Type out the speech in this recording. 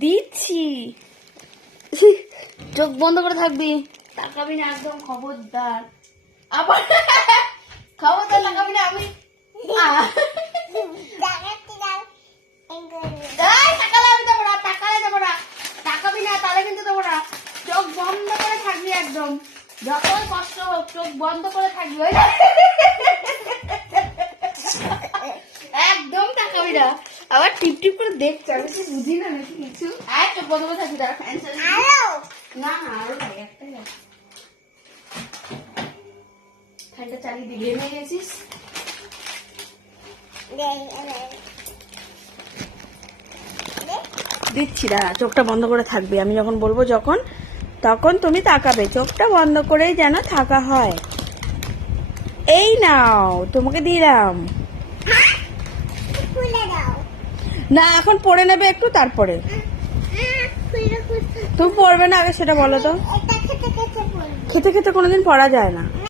দিচ্ছি। চোখ বন্ধ করে থাকবি, তাকাবি না একদম, খবরদার। আবার খবরদার তাকাবি না। আমি তাকালে আমি দেবো না, তাকালে দেবো না, তাকাবি না তাহলে কিন্তু দেবো না। চোখ বন্ধ করে থাকবি একদম, যতই কষ্ট হোক চোখ বন্ধ করে থাকবি। একদম তাকাবি না। আবার টিপ টিপ করে দেখছে, আমি তো বুঝি না নাকি কিছু। আর চোখ বন্ধ করে থাকবি, তারা ফ্যান চালিয়ে না না আরো নাই, একটাই আছে। ফ্যানটা চালিয়ে দিয়ে ঘেমে গেছিস। দিচ্ছি, দাঁড়া, চোখটা বন্ধ করে থাকবি। আমি যখন বলবো যখন, তখন তুমি তাকাবে। চোখটা বন্ধ করেই যেন থাকা হয়। এই নাও, তোমাকে দিলাম। না, এখন পড়ে নেবে একটু, তারপরে। তুমি পড়বে না আগে সেটা বলো তো। খেতে খেতে কোনোদিন পড়া যায় না।